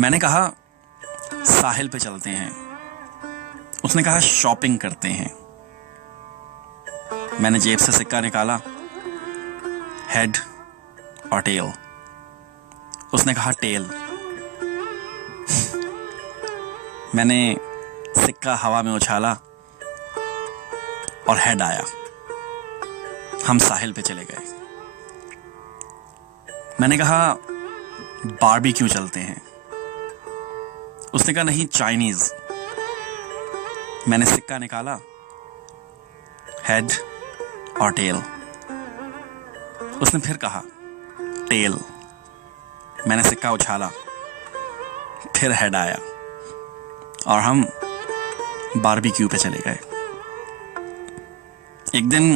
मैंने कहा साहिल पे चलते हैं। उसने कहा शॉपिंग करते हैं। मैंने जेब से सिक्का निकाला, हेड और टेल। उसने कहा टेल। मैंने सिक्का हवा में उछाला और हेड आया। हम साहिल पे चले गए। मैंने कहा बारबेक्यू चलते हैं। उसने कहा नहीं, चाइनीज। मैंने सिक्का निकाला, हेड और टेल। उसने फिर कहा टेल। मैंने सिक्का उछाला, फिर हेड आया और हम बारबेक्यू पे चले गए। एक दिन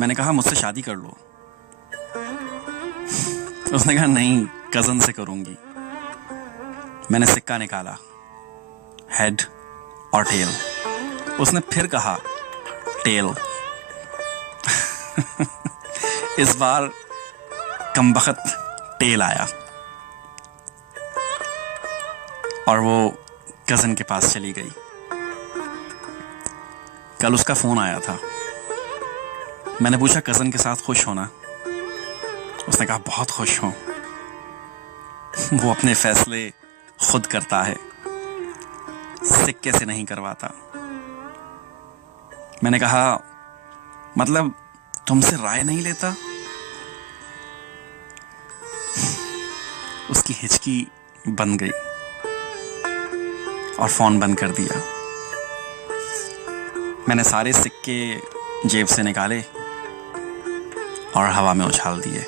मैंने कहा मुझसे शादी कर लो। उसने कहा नहीं, कजन से करूंगी। मैंने सिक्का निकाला, हेड और टेल। उसने फिर कहा टेल। इस बार कमबख्त टेल आया और वो कजन के पास चली गई। कल उसका फोन आया था। मैंने पूछा कजन के साथ खुश हो ना? उसने कहा बहुत खुश हूं। वो अपने फैसले खुद करता है, सिक्के से नहीं करवाता। मैंने कहा मतलब तुमसे राय नहीं लेता? उसकी हिचकी बन गई और फोन बंद कर दिया। मैंने सारे सिक्के जेब से निकाले और हवा में उछाल दिए।